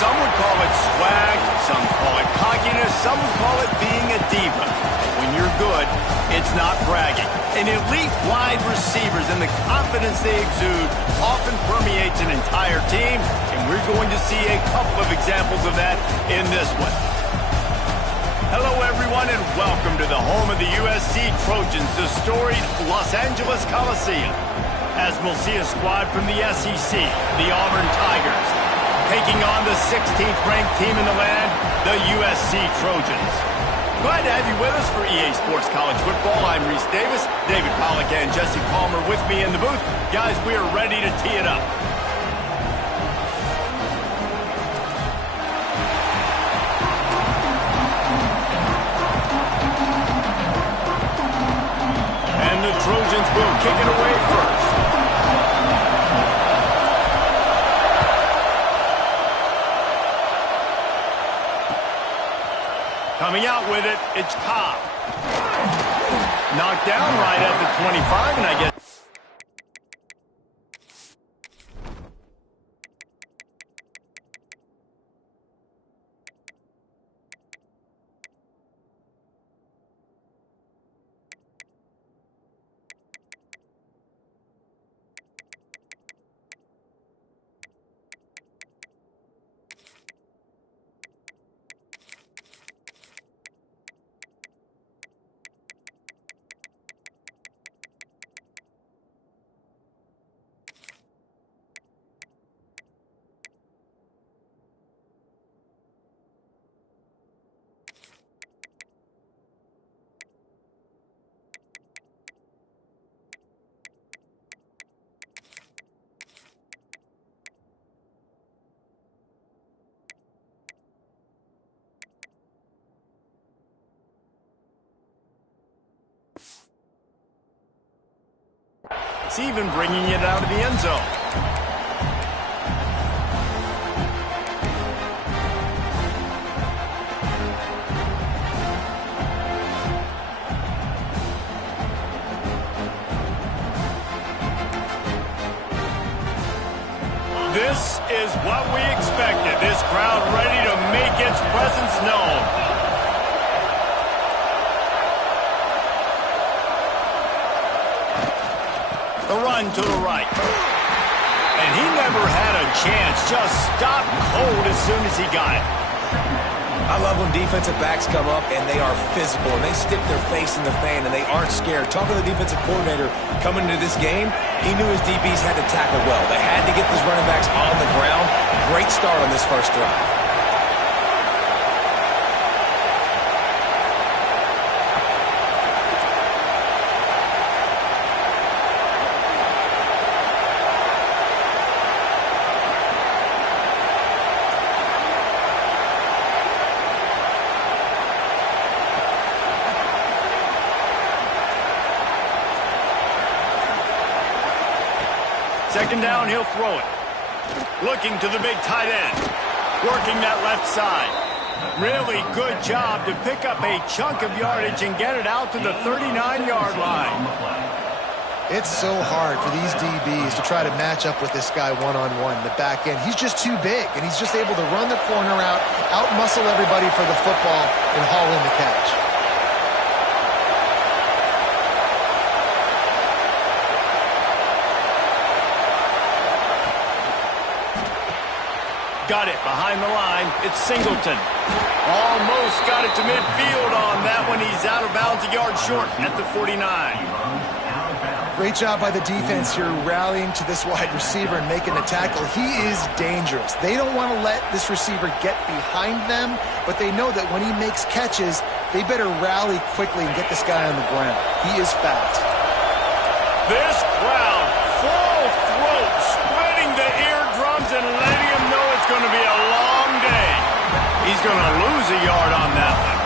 Some would call it swag, some call it cockiness, some would call it being a diva. But when you're good, it's not bragging. And elite wide receivers and the confidence they exude often permeates an entire team, and we're going to see a couple of examples of that in this one. Hello, everyone, and welcome to the home of the USC Trojans, the storied Los Angeles Coliseum. As we'll see a squad from the SEC, the Auburn Tigers, taking on the 16th-ranked team in the land, the USC Trojans. Glad to have you with us for EA Sports College Football. I'm Reese Davis, David Pollack and Jesse Palmer with me in the booth. Guys, we are ready to tee it up. And the Trojans will kick it away first. Coming out with it, it's Cobb. Knocked down right at the 25, and I guess... It's even bringing it out of the end zone. This is what we expected. This crowd ready to make its presence known. The run to the right. And he never had a chance. Just stopped cold as soon as he got it. I love when defensive backs come up and they are physical and they stick their face in the fan and they aren't scared. Talking to the defensive coordinator coming into this game, he knew his DBs had to tackle well. They had to get these running backs on the ground. Great start on this first drive. Second down, he'll throw it. Looking to the big tight end. Working that left side. Really good job to pick up a chunk of yardage and get it out to the 39-yard line. It's so hard for these DBs to try to match up with this guy one-on-one in the back end. He's just too big, and he's just able to run the corner out, out-muscle everybody for the football, and haul in the catch. Got it behind the line. It's Singleton. Almost got it to midfield on that one. He's out of bounds, a yard short at the 49. Great job by the defense here rallying to this wide receiver and making the tackle. He is dangerous. They don't want to let this receiver get behind them, but they know that when he makes catches, they better rally quickly and get this guy on the ground. He is fast. This crowd, full throat, spreading the eardrums and letting him know it's going to be a long day. He's going to lose a yard on that one.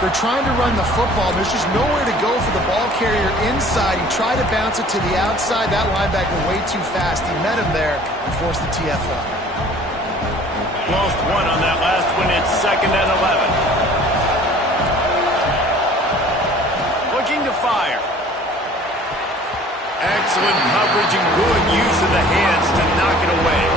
They're trying to run the football. There's just nowhere to go for the ball carrier inside. He tried to bounce it to the outside. That linebacker way too fast. He met him there and forced the TFL. Lost one on that last one. It's 2nd and 11. Looking to fire. Excellent coverage and good use of the hands to knock it away.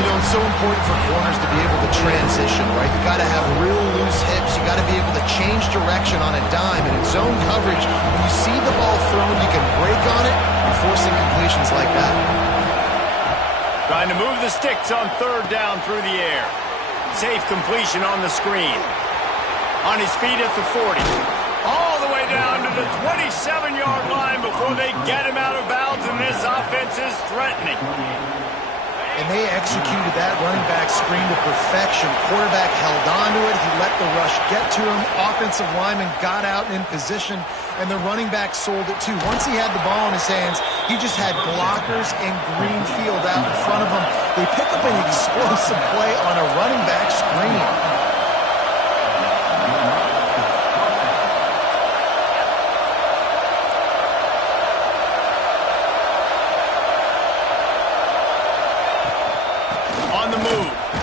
You know, it's so important for corners to be able to transition, right? You got to have real loose hips. You got to be able to change direction on a dime. And in zone coverage, when you see the ball thrown, you can break on it and forcing completions like that. Trying to move the sticks on third down through the air. Safe completion on the screen. On his feet at the 40. All the way down to the 27-yard line before they get him out of bounds, and this offense is threatening. And they executed that running back screen to perfection. Quarterback held on to it. He let the rush get to him. Offensive lineman got out in position, and the running back sold it too. Once he had the ball in his hands, he just had blockers and green field out in front of him. They pick up an explosive play on a running back screen.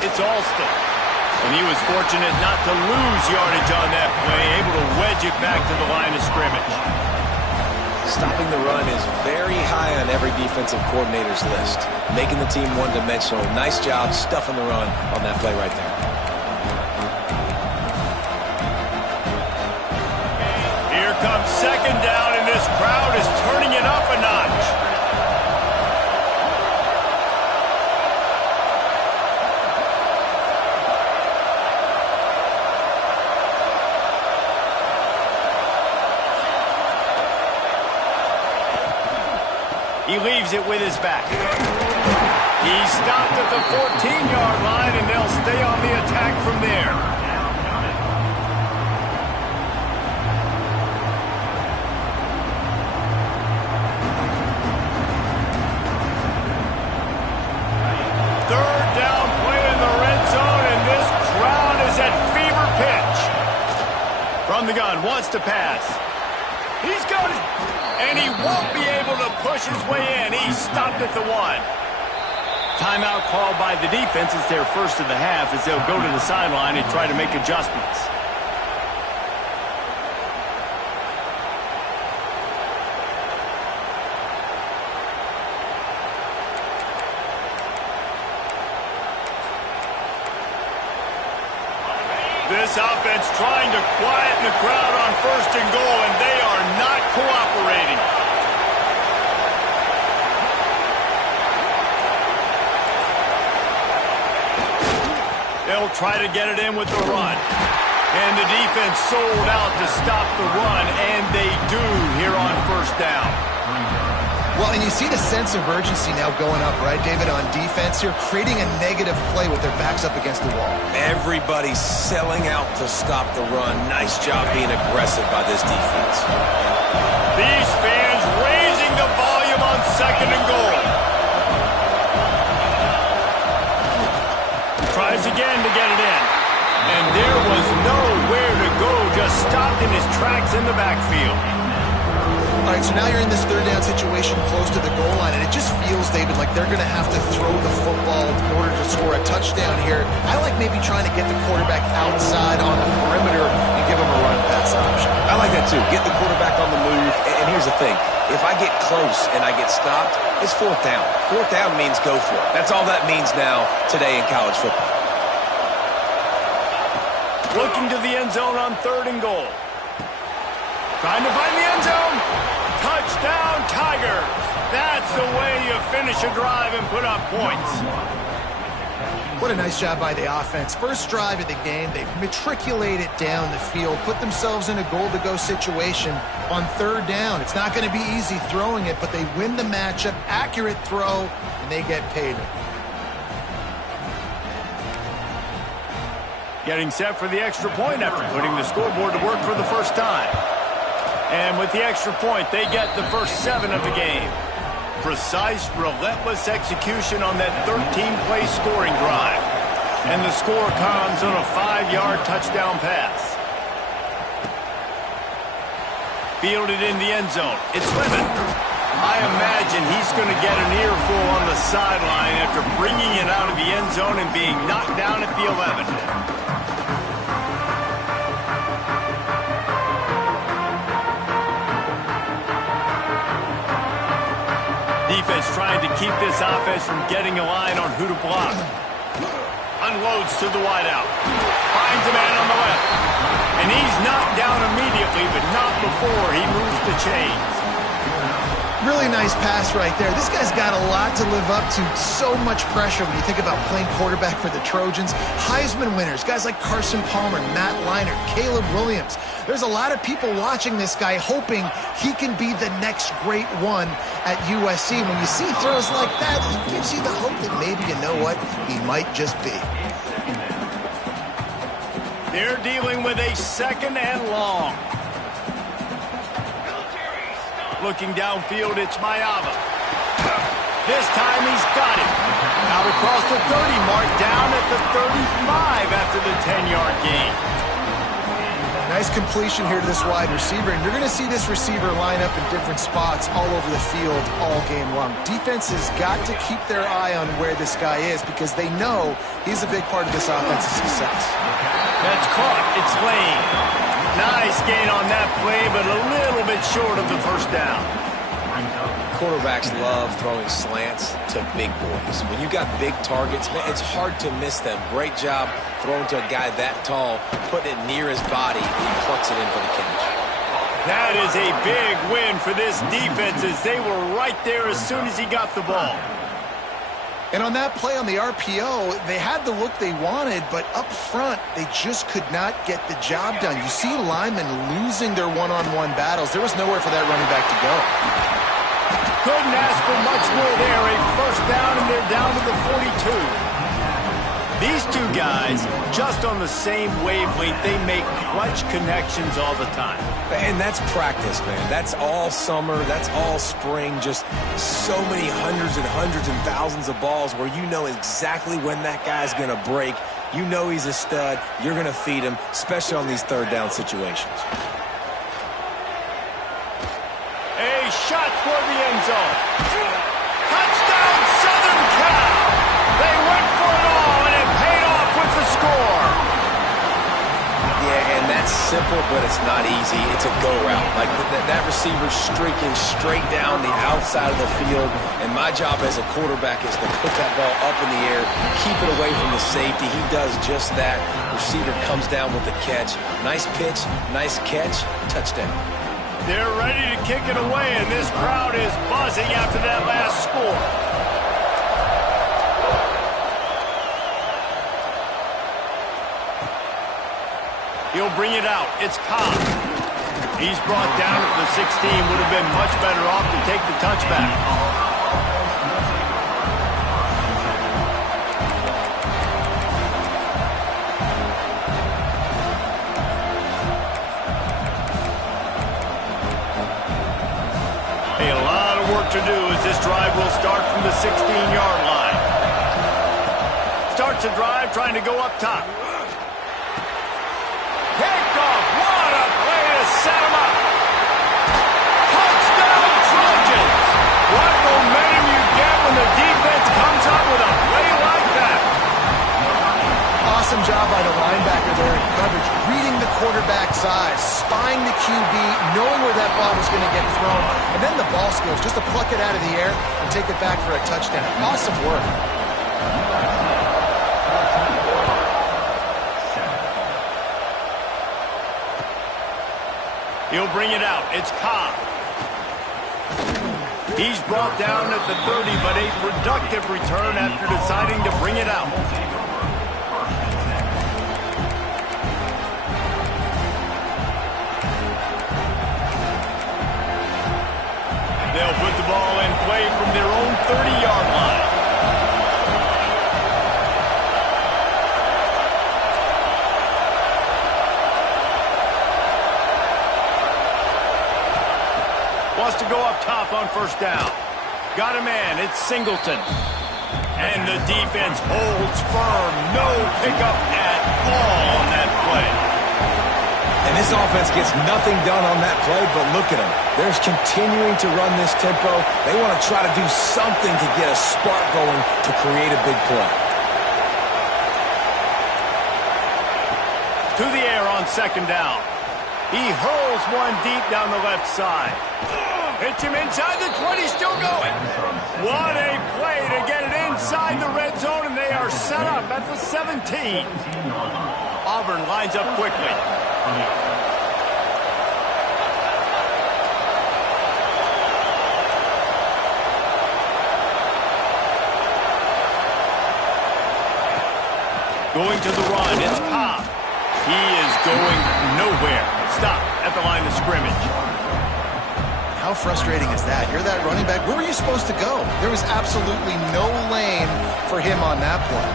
It's Alston. And he was fortunate not to lose yardage on that play, able to wedge it back to the line of scrimmage. Stopping the run is very high on every defensive coordinator's list. Making the team one-dimensional. Nice job stuffing the run on that play right there. Here comes second down, and this crowd is turning it up a notch. He leaves it with his back. He's stopped at the 14-yard line, and they'll stay on the attack from there. Third down play in the red zone, and this crowd is at fever pitch. From the gun, wants to pass. He's got it. And he won't be able to push his way in. He's stopped at the 1. Timeout called by the defense. It's their first of the half as they'll go to the sideline and try to make adjustments. This offense trying to quieten the crowd on first and goal, and they are not cooperating. They'll try to get it in with the run. And the defense sold out to stop the run, and they do here on first down. Well, and you see the sense of urgency now going up, right, David, on defense here, creating a negative play with their backs up against the wall. Everybody's selling out to stop the run. Nice job being aggressive by this defense. These fans raising the volume on second and goal. Tries again to get it in. And there was nowhere to go, just stopped in his tracks in the backfield. All right, so now you're in this third down situation close to the goal line, and it just feels, David, like they're going to have to throw the football in order to score a touchdown here. I like maybe trying to get the quarterback outside on the perimeter and give him a run-pass option. I like that, too. Get the quarterback on the move. And here's the thing. If I get close and I get stopped, it's fourth down. Fourth down means go for it. That's all that means now today in college football. Looking to the end zone on third and goal. Trying to find the end zone. Touchdown, Tigers. That's the way you finish a drive and put up points. What a nice job by the offense. First drive of the game, they matriculate it down the field, put themselves in a goal-to-go situation on third down. It's not going to be easy throwing it, but they win the matchup, accurate throw, and they get paid. Getting set for the extra point after putting the scoreboard to work for the first time. And with the extra point, they get the first 7 of the game. Precise, relentless execution on that 13-play scoring drive. And the score comes on a 5-yard touchdown pass. Fielded in the end zone. It's Lemon. I imagine he's going to get an earful on the sideline after bringing it out of the end zone and being knocked down at the 11. Defense trying to keep this offense from getting a line on who to block. Unloads to the wideout. Finds a man on the left. And he's knocked down immediately, but not before he moves the chains. Really nice pass right there. This guy's got a lot to live up to. So much pressure when you think about playing quarterback for the Trojans. Heisman winners, guys like Carson Palmer, Matt Leinart, Caleb Williams. There's a lot of people watching this guy hoping he can be the next great one at USC. When you see throws like that, it gives you the hope that maybe, you know what, he might just be. They're dealing with a 2nd and long. Looking downfield, it's Mayava. This time he's got it. Out across the 30 mark, down at the 35 after the 10-yard gain. Nice completion here to this wide receiver, and you're going to see this receiver line up in different spots all over the field all game long. Defense has got to keep their eye on where this guy is because they know he's a big part of this offense's success. That's caught. It's Lane. Nice gain on that play, but a little bit short of the first down. Quarterbacks love throwing slants to big boys. When you got big targets, man, it's hard to miss them. Great job throwing to a guy that tall, putting it near his body, and he plucks it in for the catch. That is a big win for this defense as they were right there as soon as he got the ball. And on that play on the RPO, they had the look they wanted, but up front, they just could not get the job done. You see linemen losing their one-on-one battles. There was nowhere for that running back to go. Couldn't ask for much more there. A first down, and they're down to the 42. These two guys, just on the same wavelength, they make clutch connections all the time. And that's practice, man. That's all summer. That's all spring. Just so many hundreds and thousands of balls where you know exactly when that guy's going to break. You know he's a stud. You're going to feed him, especially on these 3rd down situations. A shot toward the end zone. Touchdown, Southern Cal. They went for it all, and it paid off with the score. Yeah, and that's simple, but it's not easy. It's a go route. Like that receiver's streaking straight down the outside of the field, and my job as a quarterback is to put that ball up in the air, keep it away from the safety. He does just that. Receiver comes down with the catch. Nice pitch, nice catch, touchdown. They're ready to kick it away, and this crowd is buzzing after that last score. He'll bring it out. It's Cobb. He's brought down at the 16. Would have been much better off to take the touchback. Hey, a lot of work to do as this drive will start from the 16-yard line. Starts the drive trying to go up top. Picked off. What a play to set him up. Touchdown, Trojans. What momentum you get when the defense comes up with a play like that. Awesome job by the linebacker there in coverage, reading the quarterback's eyes, spying the QB, knowing where that ball was going to get thrown, and then the ball skills just to pluck it out of the air and take it back for a touchdown. Awesome work. He'll bring it out. It's Cobb. He's brought down at the 30, but a productive return after deciding to bring it out. They'll put the ball in play from their own 30-yard line. Wants to go up top on first down. Got a man. It's Singleton. And the defense holds firm. No pickup at all on that play. And this offense gets nothing done on that play, but look at them. They're continuing to run this tempo. They want to try to do something to get a spark going to create a big play. To the air on second down. He hurls one deep down the left side. Hits him inside the 20, still going. What a play to get it in inside the red zone, and they are set up at the 17. Auburn lines up quickly. Going to the run, it's Cobb. He is going nowhere. Stop at the line of scrimmage. How frustrating is that? You're that running back. Where were you supposed to go? There was absolutely no lane for him on that play.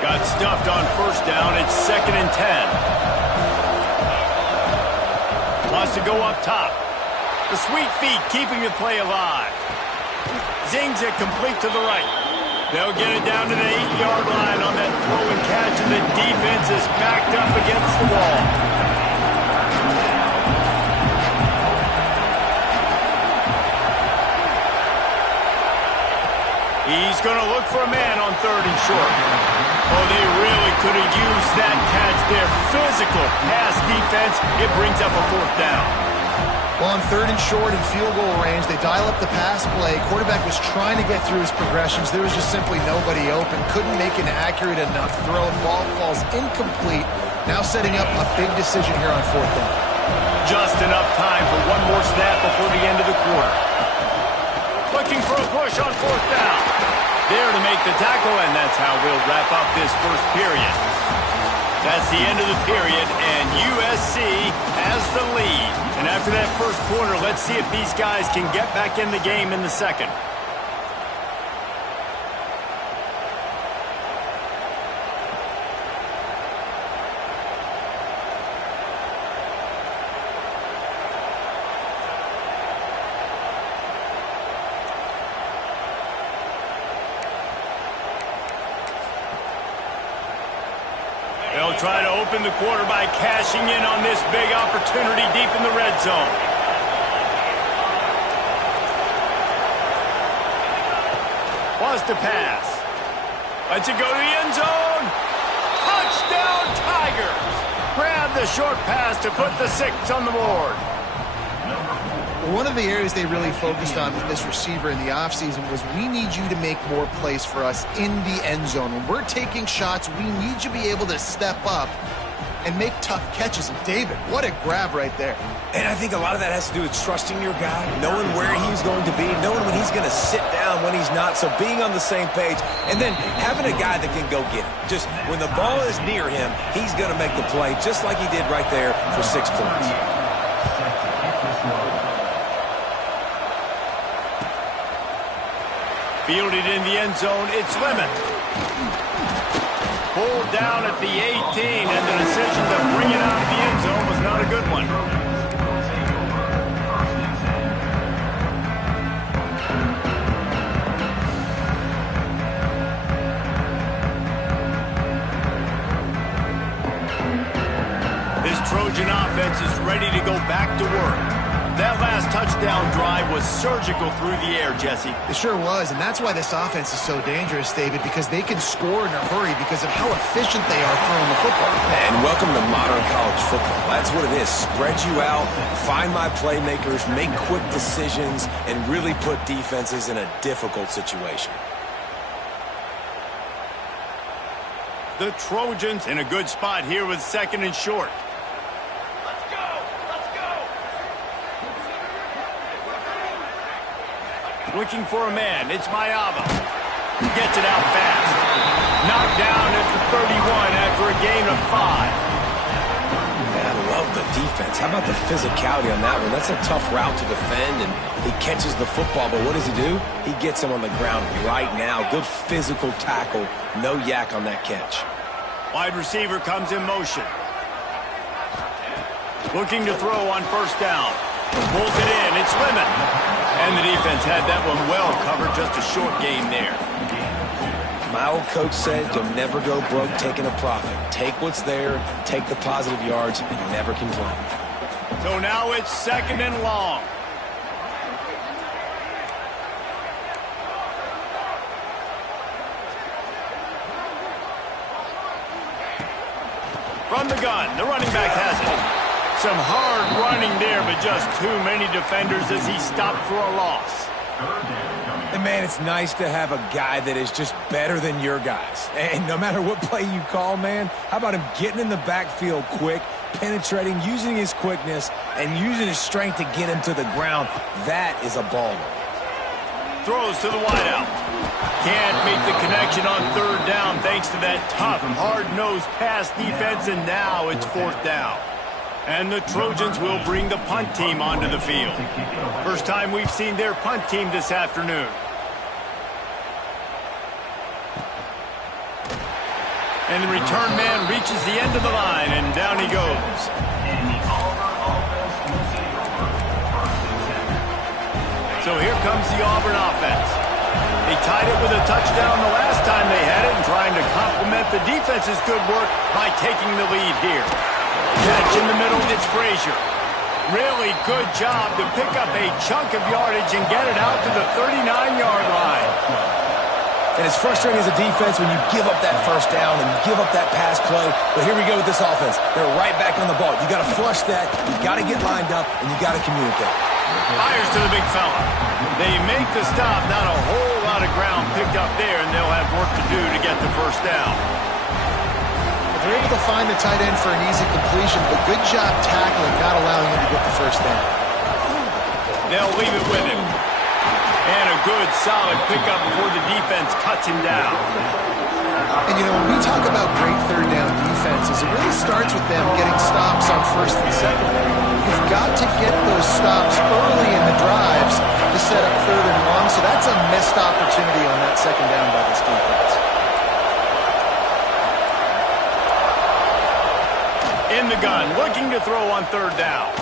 Got stuffed on first down. It's 2nd and 10. Wants to go up top. The sweet feet keeping the play alive. Zings it complete to the right. They'll get it down to the 8-yard line on that throw and catch, and the defense is backed up against the wall. He's going to look for a man on 3rd and short. Oh, they really could have used that catch there. Physical pass defense. It brings up a 4th down. Well, on 3rd and short and field goal range, they dial up the pass play. Quarterback was trying to get through his progressions. There was just simply nobody open. Couldn't make an accurate enough throw. Ball falls incomplete. Now setting up a big decision here on 4th down. Just enough time for one more snap before the end of the quarter. Looking for a push on 4th down. There to make the tackle, and that's how we'll wrap up this first period. That's the end of the period, and USC has the lead. And after that first quarter, let's see if these guys can get back in the game in the second. They'll try to open the quarter by cashing in on this big opportunity deep in the red zone. Wants to pass. Lets it go to the end zone. Touchdown, Tigers. Grab the short pass to put the 6 on the board. One of the areas they really focused on with this receiver in the offseason was we need you to make more plays for us in the end zone. When we're taking shots, we need you to be able to step up and make tough catches. And David, what a grab right there. And I think a lot of that has to do with trusting your guy, knowing where he's going to be, knowing when he's going to sit down, when he's not, so being on the same page, and then having a guy that can go get it. Just when the ball is near him, he's going to make the play, just like he did right there for 6 points. Fielded in the end zone, it's Lemon. Pulled down at the 18, and the decision to bring it out of the end zone was not a good one. This Trojan offense is ready to go back to work. That last touchdown drive was surgical through the air, Jesse. It sure was, and that's why this offense is so dangerous, David, because they can score in a hurry because of how efficient they are throwing the football. And welcome to modern college football. That's what it is. Spread you out, find my playmakers, make quick decisions, and really put defenses in a difficult situation. The Trojans in a good spot here with 2nd and short. Looking for a man. It's Mayava. Gets it out fast. Knocked down at the 31 after a gain of 5. Man, I love the defense. How about the physicality on that one? That's a tough route to defend, and he catches the football, but what does he do? He gets him on the ground right now. Good physical tackle. No yak on that catch. Wide receiver comes in motion. Looking to throw on first down. Pulls it in. It's Lemon. And the defense had that one well covered. Just a short gain there. My old coach said you'll never go broke taking a profit. Take what's there, take the positive yards, and never complain. So now it's 2nd and long. From the gun, the running back has it. Some hard running there, but just too many defenders as he stopped for a loss. And, man, it's nice to have a guy that is just better than your guys. And no matter what play you call, man, how about him getting in the backfield quick, penetrating, using his quickness, and using his strength to get him to the ground? That is a baller. Throws to the wideout. Can't make the connection on third down thanks to that tough, hard-nosed pass defense, and now it's fourth down. And the Trojans will bring the punt team onto the field. First time we've seen their punt team this afternoon. And the return man reaches the end of the line, and down he goes. So here comes the Auburn offense. They tied it with a touchdown the last time they had it, and trying to complement the defense's good work by taking the lead here. Catch in the middle, it's Frazier. Really good job to pick up a chunk of yardage and get it out to the 39-yard line. And it's frustrating as a defense when you give up that first down and you give up that pass play. But here we go with this offense. They're right back on the ball. You got to flush that, you got to get lined up, and you got to communicate. Fires to the big fella. They make the stop, not a whole lot of ground picked up there, and they'll have work to do to get the first down. They're able to find the tight end for an easy completion, but good job tackling, not allowing him to get the first down. They'll leave it with him. And a good, solid pickup before the defense cuts him down. And, you know, when we talk about great third down defenses, it really starts with them getting stops on first and second. You've got to get those stops early in the drives to set up third and long, so that's a missed opportunity on that second down by this defense. In the gun, looking to throw on third down.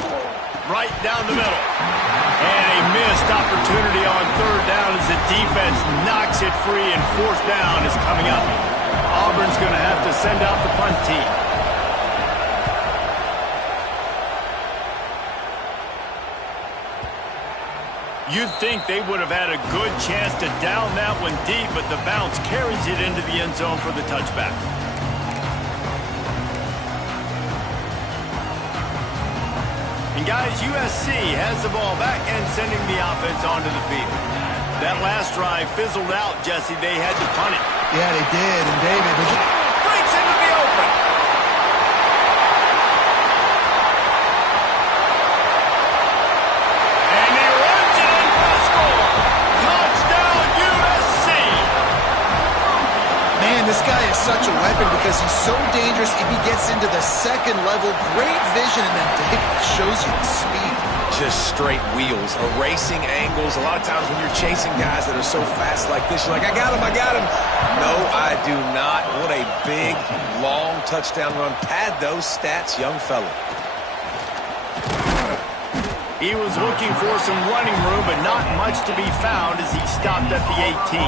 Right down the middle. And a missed opportunity on third down as the defense knocks it free, and fourth down is coming up. Auburn's going to have to send out the punt team. You'd think they would have had a good chance to down that one deep, but the bounce carries it into the end zone for the touchback. And guys, USC has the ball back and sending the offense onto the field. That last drive fizzled out, Jesse. They had to punt it. Yeah, they did. And David breaks into the open. And he runs it in for the score. Touchdown, USC. Man, this guy is such a weapon because he's so dangerous if he gets into the second level. Great vision, and then David shows you the speed. Just straight wheels, erasing angles. A lot of times when you're chasing guys that are so fast like this, you're like, I got him, I got him. No, I do not. What a big, long touchdown run. Pad those stats, young fella. He was looking for some running room, but not much to be found as he stopped at the 18.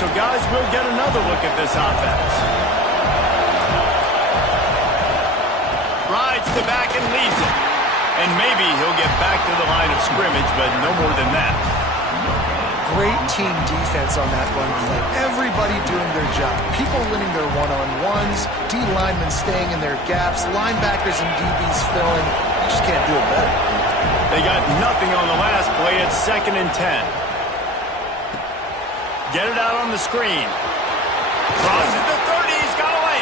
So, guys, we'll get another look at this offense. Rides the back and leaves it. And maybe he'll get back to the line of scrimmage, but no more than that. Great team defense on that run play. Everybody doing their job. People winning their one-on-ones, D linemen staying in their gaps, linebackers and DBs filling. You just can't do it better. They got nothing on the last play. It's 2nd and 10. Get it out on the screen. Crosses the 30. He's got away.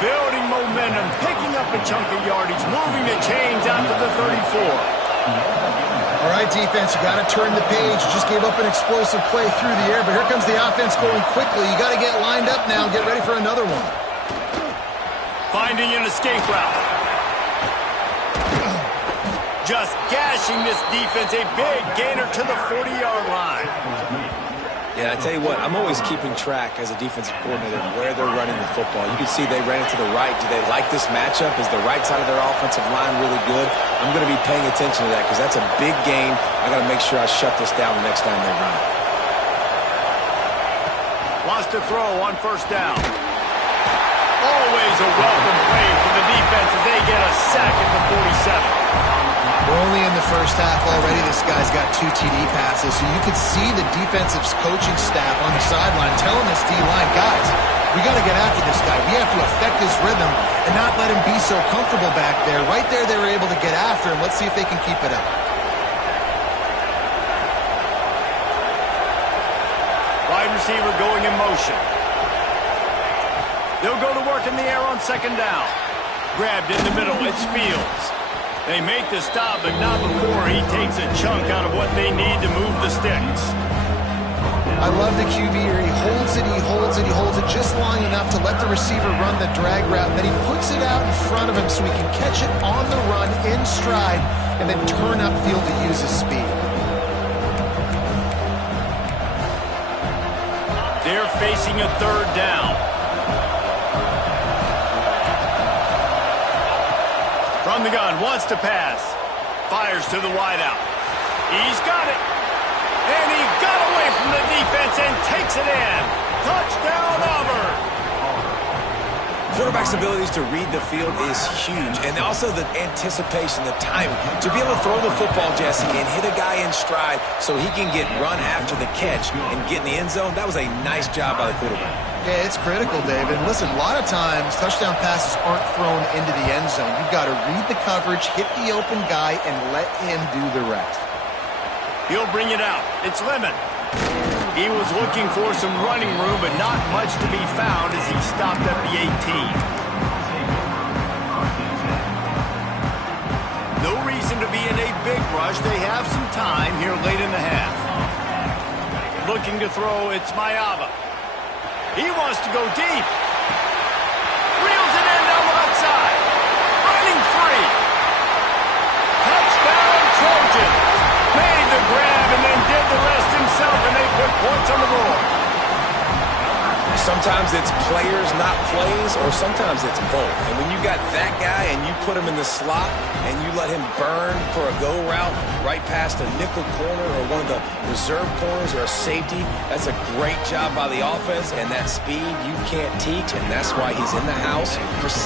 Building momentum, picking up a chunk of yardage, moving the chains out to the 34. All right, defense, you got to turn the page. You just gave up an explosive play through the air, but here comes the offense going quickly. You got to get lined up now and get ready for another one. Finding an escape route. Just gashing this defense, a big gainer to the 40-yard line. Yeah, I tell you what, I'm always keeping track as a defensive coordinator of where they're running the football. You can see they ran it to the right. Do they like this matchup? Is the right side of their offensive line really good? I'm going to be paying attention to that because that's a big game. I got to make sure I shut this down the next time they run it. Wants to throw on first down. Always a welcome play for the defense as they get a sack at the 47. We're only in the first half already, this guy's got 2 TD passes, so you could see the defensive coaching staff on the sideline telling this D-line, guys, we got to get after this guy. We have to affect his rhythm and not let him be so comfortable back there. Right there, they were able to get after him. Let's see if they can keep it up. Wide receiver going in motion. They'll go to work in the air on second down. Grabbed in the middle, it's Fields. They make the stop, but not before he takes a chunk out of what they need to move the sticks. I love the QB here. He holds it, he holds it, he holds it just long enough to let the receiver run the drag route, and then he puts it out in front of him so he can catch it on the run in stride and then turn upfield to use his speed. They're facing a third down. From the gun, wants to pass. Fires to the wideout. He's got it. And he got away from the defense and takes it in. Touchdown, Auburn. Quarterback's abilities to read the field is huge, and also the anticipation, the timing. To be able to throw the football, Jesse, and hit a guy in stride so he can get run after the catch and get in the end zone, that was a nice job by the quarterback. Yeah, it's critical, David. Listen, a lot of times touchdown passes aren't thrown into the end zone. You've got to read the coverage, hit the open guy, and let him do the rest. He'll bring it out. It's Lemon. He was looking for some running room, but not much to be found as he stopped at the 18. No reason to be in a big rush. They have some time here late in the half. Looking to throw, it's Mayava. He wants to go deep. Reels it in down the left side. Running free. Touchdown, Trojans. Made the grab and then did the rest himself, and they put points on the board. Sometimes it's players, not plays, or sometimes it's both. And when you got that guy and you put him in the slot and you let him burn for a go route right past a nickel corner or one of the reserve corners or a safety, that's a great job by the offense, and that speed you can't teach, and that's why he's in the house for 6.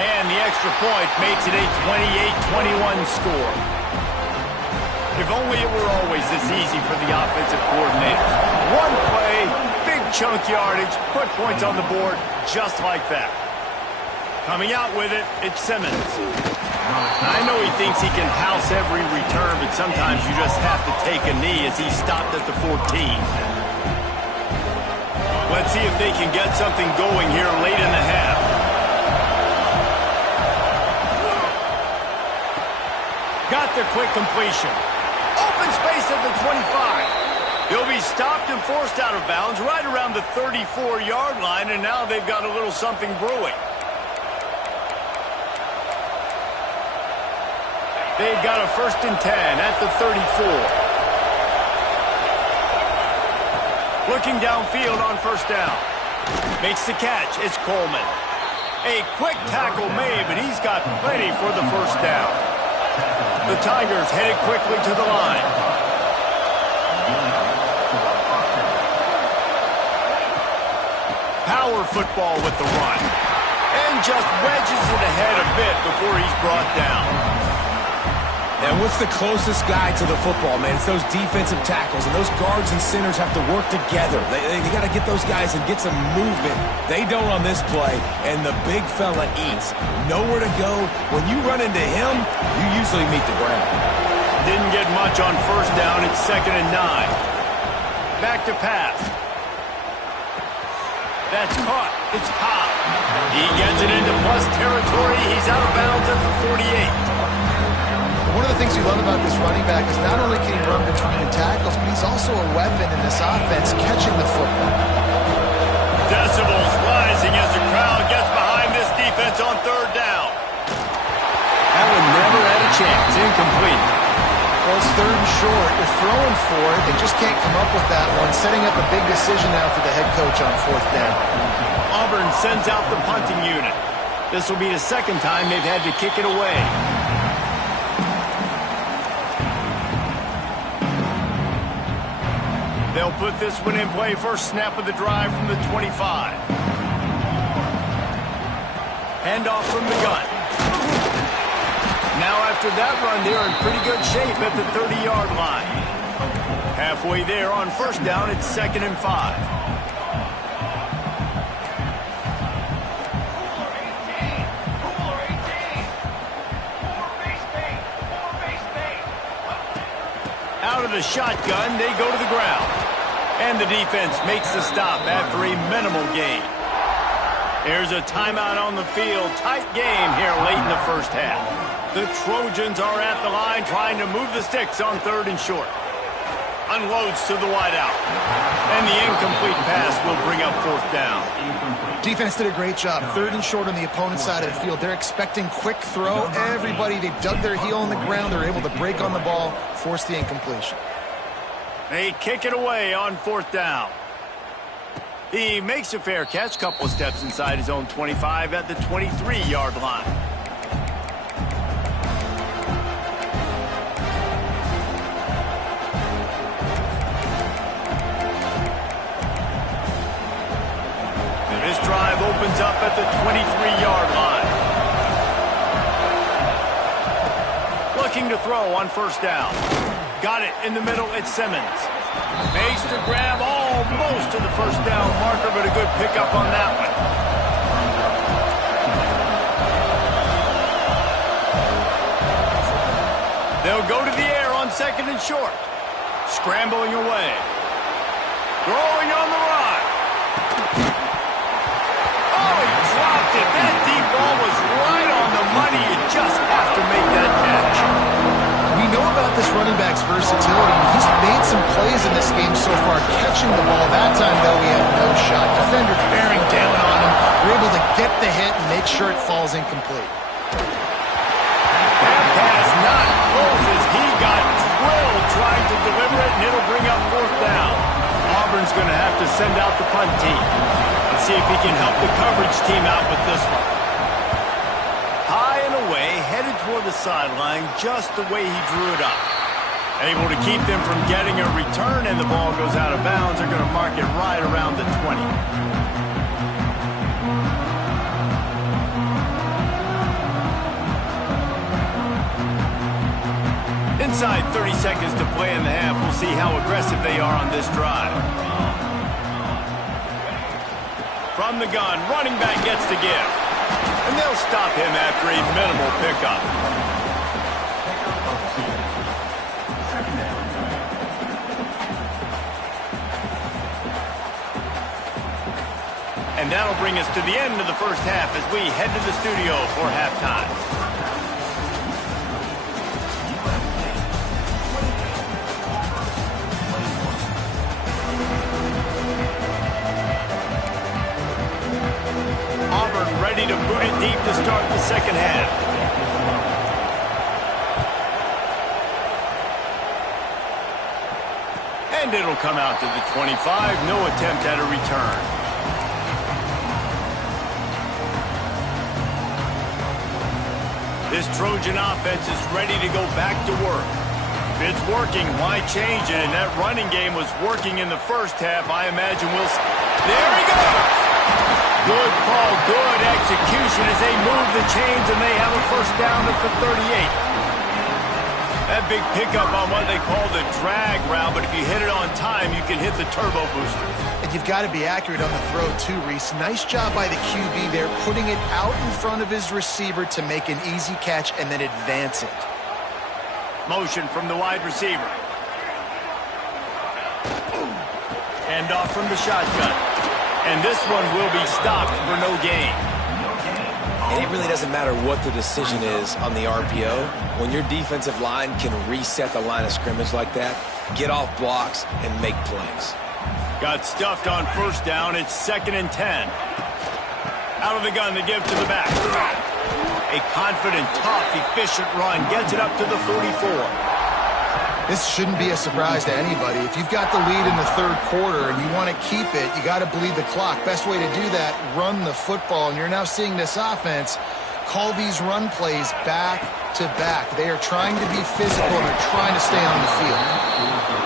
And the extra point makes it a 28-21 score. If only it were always this easy for the offensive coordinators. One play, big chunk yardage, put points on the board just like that. Coming out with it, it's Simmons. I know he thinks he can house every return, but sometimes you just have to take a knee as he stopped at the 14. Let's see if they can get something going here late in the half. Got the quick completion. Open space at the 25. He'll be stopped and forced out of bounds right around the 34-yard line, and now they've got a little something brewing. They've got a 1st and 10 at the 34. Looking downfield on 1st down. Makes the catch. It's Coleman. A quick tackle made, but he's got plenty for the 1st down. The Tigers headed quickly to the line. Power football with the run. And just wedges it ahead a bit before he's brought down. And what's the closest guy to the football, man? It's those defensive tackles, and those guards and centers have to work together. They got to get those guys and get some movement. They don't on this play, and the big fella eats. Nowhere to go. When you run into him, you usually meet the ground. Didn't get much on 1st down. It's 2nd and 9. Back to pass. That's caught. It's Cobb. He gets it into plus territory. He's out of bounds at the 48. One of the things we love about this running back is not only can he run between the tackles, but he's also a weapon in this offense catching the football. Decibels rising as the crowd gets behind this defense on 3rd down. That one never had a chance. Incomplete. Well, it's 3rd and short. They're throwing for it. They just can't come up with that one. Setting up a big decision now for the head coach on 4th down. Auburn sends out the punting unit. This will be the 2nd time they've had to kick it away. They'll put this one in play. First snap of the drive from the 25. Handoff from the gun. Now after that run, they're in pretty good shape at the 30-yard line. Halfway there on first down, it's 2nd and 5. Out of the shotgun, they go to the ground. And the defense makes the stop after a minimal gain. There's a timeout on the field. Tight game here late in the first half. The Trojans are at the line trying to move the sticks on 3rd and short. Unloads to the wideout. And the incomplete pass will bring up 4th down. Defense did a great job. 3rd and short on the opponent's side of the field. They're expecting quick throw. Everybody, they dug their heel in the ground. They're able to break on the ball, force the incompletion. They kick it away on 4th down. He makes a fair catch, couple of steps inside his own 25 at the 23-yard line. This drive opens up at the 23-yard line. Looking to throw on 1st down. Got it in the middle, it's Simmons. Makes the grab almost to the 1st down marker, but a good pickup on that one. They'll go to the air on 2nd and short. Scrambling away. Throwing on the run. Oh, he dropped it. That deep ball was right on the money. You just have to make that catch. We know about this running back's versatility. He's made some plays in this game so far, catching the ball. That time, though, he had no shot. Defender bearing down on him. We're able to get the hit and make sure it falls incomplete. That pass not close as he got drilled trying to deliver it, and it'll bring up 4th down. Auburn's going to have to send out the punt team. Let's see if he can help the coverage team out with this one. High and away, headed toward the sideline just the way he drew it up. Able to keep them from getting a return, and the ball goes out of bounds. They're going to mark it right around the 20. Inside 30 seconds to play in the half. We'll see how aggressive they are on this drive. From the gun, running back gets to give. And they'll stop him after a minimal pickup. And that'll bring us to the end of the first half as we head to the studio for halftime. Auburn ready to boot it deep to start the second half. And it'll come out to the 25. No attempt at a return. This Trojan offense is ready to go back to work. If it's working, why change it? And that running game was working in the first half. I imagine we'll... There he goes! Good call, good execution as they move the chains and they have a first down at the 38. That big pickup on what they call the drag route, but if you hit it on time, you can hit the turbo booster. And you've got to be accurate on the throw, too, Reese. Nice job by the QB there, putting it out in front of his receiver to make an easy catch and then advance it. Motion from the wide receiver. Hand off from the shotgun. And this one will be stopped for no gain. And it really doesn't matter what the decision is on the RPO. When your defensive line can reset the line of scrimmage like that, get off blocks and make plays. Got stuffed on first down. It's 2nd and 10. Out of the gun, they give to the back. A confident, tough, efficient run. Gets it up to the 44. This shouldn't be a surprise to anybody. If you've got the lead in the third quarter and you want to keep it, you got to bleed the clock. Best way to do that, run the football. And you're now seeing this offense call these run plays back to back. They are trying to be physical and they're trying to stay on the field.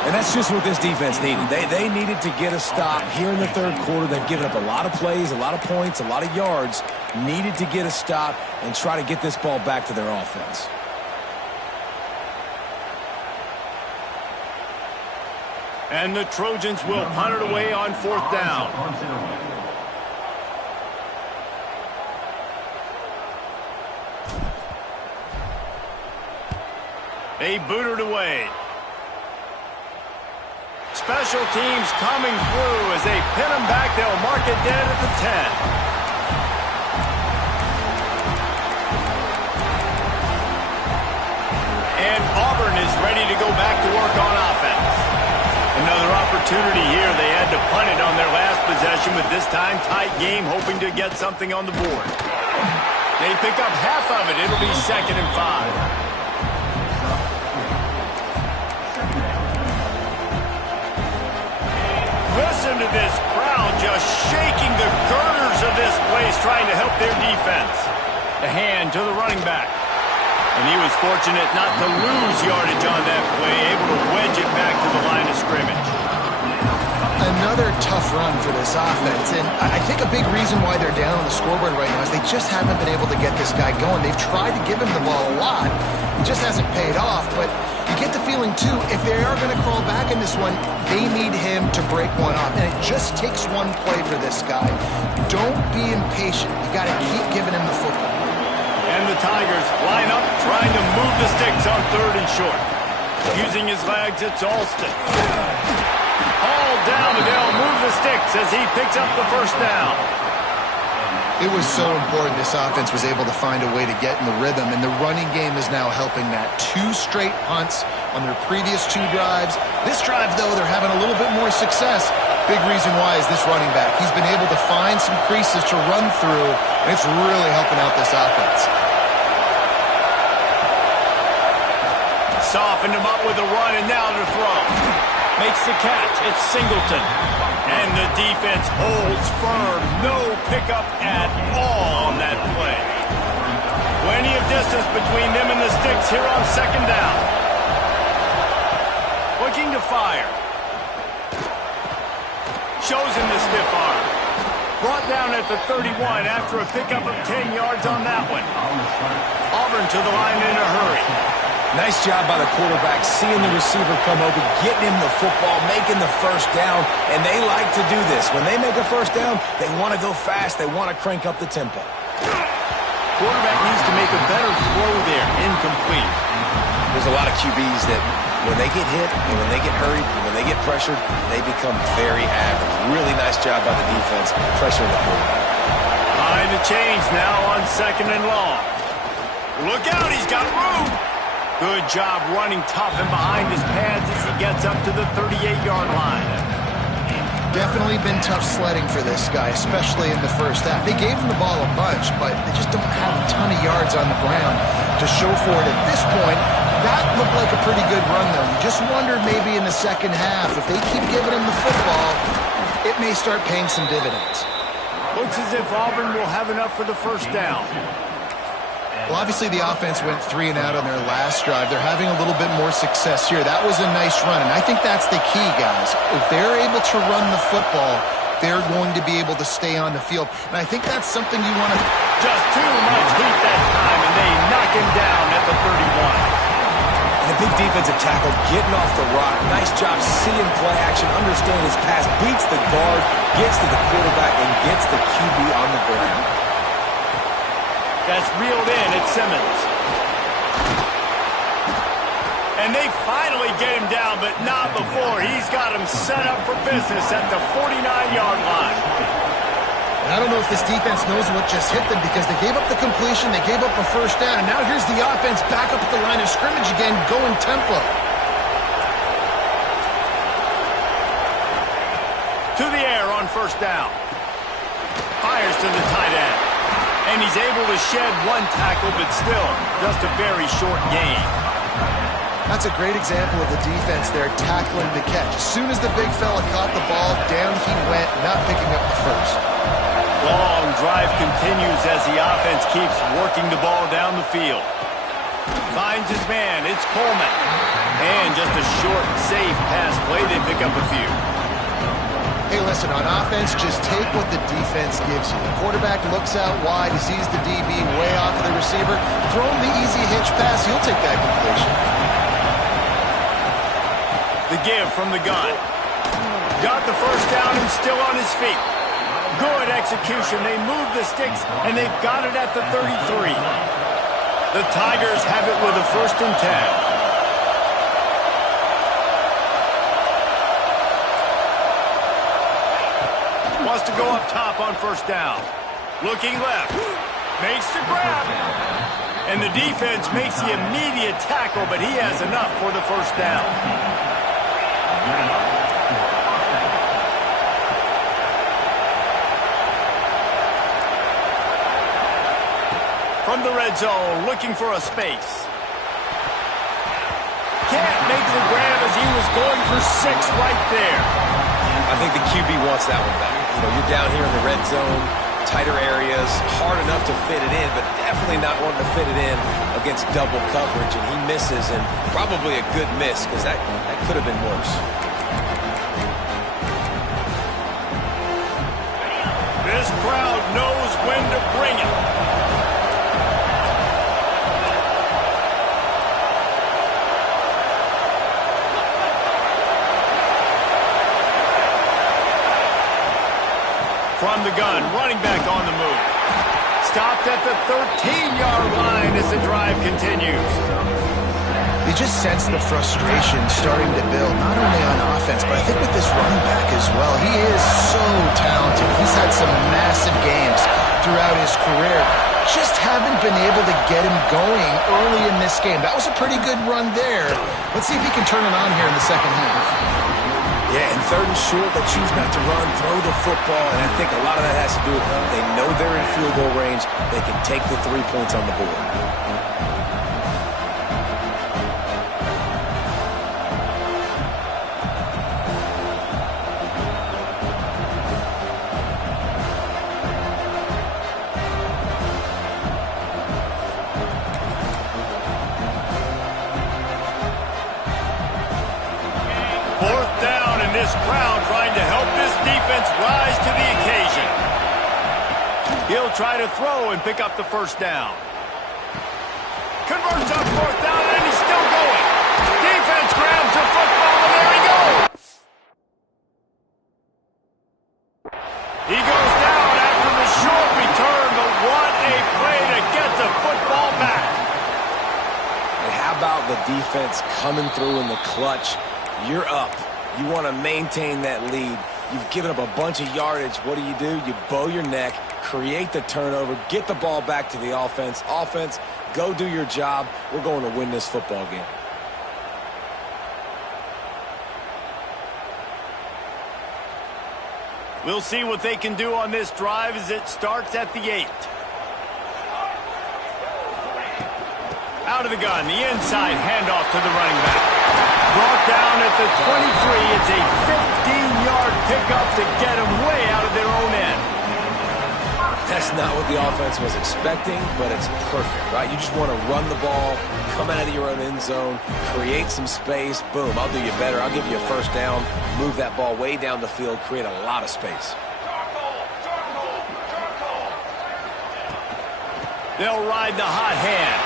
And that's just what this defense needed. They needed to get a stop here in the third quarter. They've given up a lot of plays, a lot of points, a lot of yards. Needed to get a stop and try to get this ball back to their offense. And the Trojans will punt it away on 4th down. They boot it away. Special teams coming through as they pin them back. They'll mark it dead at the 10. And Auburn is ready to go back to work on offense. Another opportunity here. They had to punt it on their last possession, but this time tight game, hoping to get something on the board. They pick up half of it. It'll be 2nd and 5. Listen to this crowd just shaking the girders of this place, trying to help their defense. The hand to the running back. And he was fortunate not to lose yardage on that play, able to wedge it back to the line of scrimmage. Another tough run for this offense, and I think a big reason why they're down on the scoreboard right now is they just haven't been able to get this guy going. They've tried to give him the ball a lot. It just hasn't paid off, but you get the feeling, too, if they are going to crawl back in this one, they need him to break one off, and it just takes one play for this guy. Don't be impatient. You got to keep giving him the football. And the Tigers line up, trying to move the sticks on 3rd and short. Using his legs, it's Alston. All down, and they'll move the sticks as he picks up the 1st down. It was so important this offense was able to find a way to get in the rhythm, and the running game is now helping that. 2 straight punts on their previous 2 drives. This drive, though, they're having a little bit more success. Big reason why is this running back. He's been able to find some creases to run through, and it's really helping out this offense. Softened him up with a run, and now to throw. Makes the catch. It's Singleton. And the defense holds firm. No pickup at all on that play. Plenty of distance between them and the sticks here on 2nd down. Looking to fire. Shows him the stiff arm. Brought down at the 31 after a pickup of 10 yards on that one. Auburn to the line in a hurry. Nice job by the quarterback, seeing the receiver come open, getting him the football, making the 1st down, and they like to do this. When they make a 1st down, they want to go fast. They want to crank up the tempo. Quarterback needs to make a better throw there. Incomplete. There's a lot of QBs that when they get hit and when they get hurried and when they get pressured, they become very average. Really nice job by the defense, pressuring the quarterback. Behind the chains now on 2nd and long. Look out, he's got room. Good job running tough and behind his pads as he gets up to the 38-yard line. Definitely been tough sledding for this guy, especially in the 1st half. They gave him the ball a bunch, but they just don't have a ton of yards on the ground to show for it at this point. That looked like a pretty good run, though. You just wondered maybe in the 2nd half, if they keep giving him the football, it may start paying some dividends. Looks as if Auburn will have enough for the 1st down. Well, obviously the offense went 3 and out on their last drive. They're having a little bit more success here. That was a nice run, and I think that's the key, guys. If they're able to run the football, they're going to be able to stay on the field. And I think that's something you want to... Just too much heat that time, and they knock him down at the 31. And a big defensive tackle getting off the rock. Nice job seeing play action, understand his pass, beats the guard, gets to the quarterback, and gets the QB on the ground. That's reeled in at Simmons. And they finally get him down, but not before. He's got him set up for business at the 49-yard line. I don't know if this defense knows what just hit them because they gave up the completion, they gave up a 1st down, and now here's the offense back up at the line of scrimmage again, going tempo. To the air on 1st down. Fires to the tight end. And he's able to shed 1 tackle, but still just a very short gain. That's a great example of the defense there tackling the catch. As soon as the big fella caught the ball, down he went, not picking up the 1st. Long drive continues as the offense keeps working the ball down the field. Finds his man, it's Coleman. And just a short, safe pass play, they pick up a few. Hey, listen, on offense, just take what the defense gives you. The quarterback looks out wide, he sees the DB way off of the receiver. Throw him the easy hitch pass, he'll take that completion. The give from the gun. Got the first down and still on his feet. Good execution. They move the sticks, and they've got it at the 33. The Tigers have it with a 1st and 10. Wants to go up top on 1st down. Looking left. Makes the grab. And the defense makes the immediate tackle, but he has enough for the 1st down. From the red zone, looking for a space. Can't make the grab as he was going for 6 right there. I think the QB wants that one back. You know, you're down here in the red zone, tighter areas, hard enough to fit it in, but definitely not wanting to fit it in against double coverage, and he misses, and probably a good miss, because that could have been worse. This crowd knows when to bring it. From the gun, running back on the move. Stopped at the 13-yard line as the drive continues. You just sense the frustration starting to build, not only on offense, but I think with this running back as well. He is so talented. He's had some massive games throughout his career. Just haven't been able to get him going early in this game. That was a pretty good run there. Let's see if he can turn it on here in the second half. Yeah, and 3rd and short, they choose not to run, throw the football, and I think a lot of that has to do with they know they're in field goal range. They can take the 3 points on the board. Crowd trying to help this defense rise to the occasion. He'll try to throw and pick up the 1st down. Converts on 4th down, and he's still going. Defense grabs the football, and there he goes. He goes down after the short return, but what a play to get the football back. And how about the defense coming through in the clutch? You're up. You want to maintain that lead. You've given up a bunch of yardage. What do? You bow your neck, create the turnover, get the ball back to the offense. Offense, go do your job. We're going to win this football game. We'll see what they can do on this drive as it starts at the 8. Out of the gun, the inside handoff to the running back. Brought down at the 23. It's a 15-yard pickup to get them way out of their own end. That's not what the offense was expecting, but it's perfect, right? You just want to run the ball, come out of your own end zone, create some space. Boom, I'll do you better. I'll give you a 1st down, move that ball way down the field, create a lot of space. They'll ride the hot hand.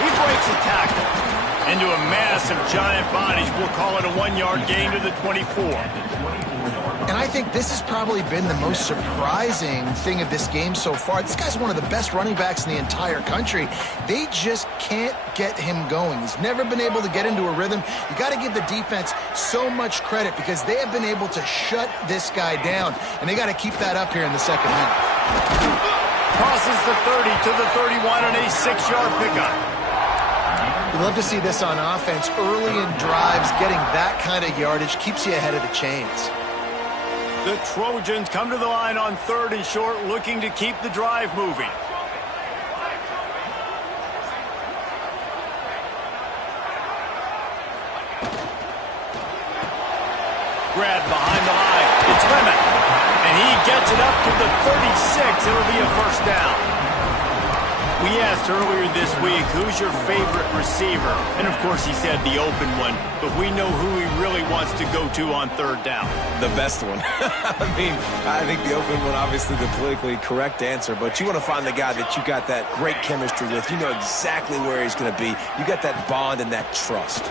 He breaks a tackle into a mass of giant bodies. We'll call it a 1-yard gain to the 24. And I think this has probably been the most surprising thing of this game so far. This guy's one of the best running backs in the entire country. They just can't get him going. He's never been able to get into a rhythm. You got to give the defense so much credit because they have been able to shut this guy down, and they got to keep that up here in the second half. Crosses the 30 to the 31 and a 6-yard pickup. You love to see this on offense. Early in drives, getting that kind of yardage keeps you ahead of the chains. The Trojans come to the line on 3rd and short, looking to keep the drive moving. Grab behind the line. It's Lemon. And he gets it up to the 36. It'll be a 1st down. We asked earlier this week, who's your favorite receiver? And, of course, he said the open one. But we know who he really wants to go to on 3rd down. The best one. I think the open one, obviously the politically correct answer. But you want to find the guy that you got that great chemistry with. You know exactly where he's going to be. You got that bond and that trust.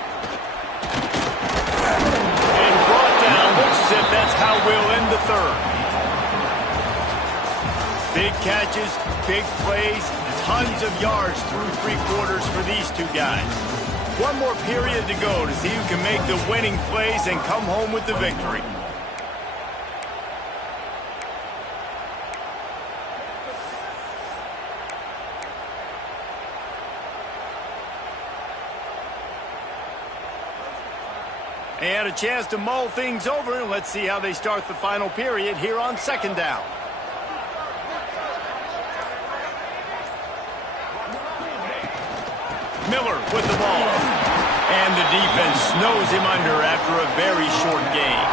And brought down, looks That's how we'll end the third. Big catches, big plays, tons of yards through three quarters for these two guys. One more period to go to see who can make the winning plays and come home with the victory. And a chance to mull things over. Let's see how they start the final period here on second down. Miller with the ball. And the defense snows him under after a very short game.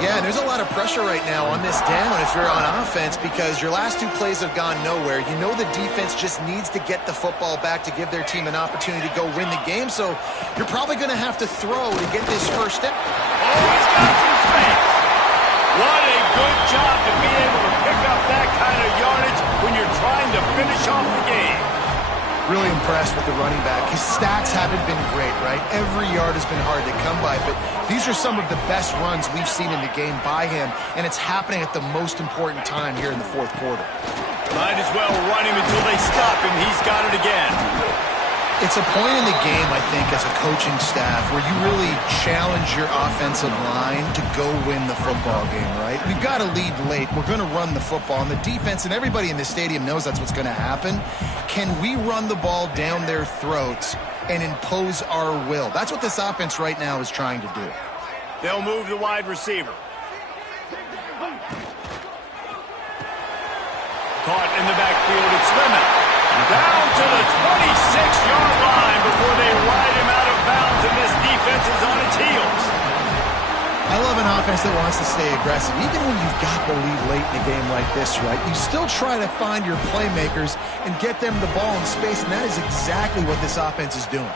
Yeah, and there's a lot of pressure right now on this down if you're on offense because your last two plays have gone nowhere. You know the defense just needs to get the football back to give their team an opportunity to go win the game, so you're probably going to have to throw to get this first step. Oh, he's got some space. What a good job to be able to pick up that kind of yardage when you're trying to finish off the game. Really impressed with the running back. His stats haven't been great, right? Every yard has been hard to come by, but these are some of the best runs we've seen in the game by him, and it's happening at the most important time here in the fourth quarter. Might as well run him until they stop him. He's got it again. It's a point in the game, I think, as a coaching staff where you really challenge your offensive line to go win the football game, right? We've got to lead late. We're going to run the football, and the defense and everybody in the stadium knows that's what's going to happen. Can we run the ball down their throats and impose our will? That's what this offense right now is trying to do. They'll move the wide receiver. Caught in the backfield, it's Lemon. Down to the 26-yard line before they ride him out of bounds, and this defense is on its heels. I love an offense that wants to stay aggressive. Even when you've got the lead late in a game like this, right, you still try to find your playmakers and get them the ball in space, and that is exactly what this offense is doing.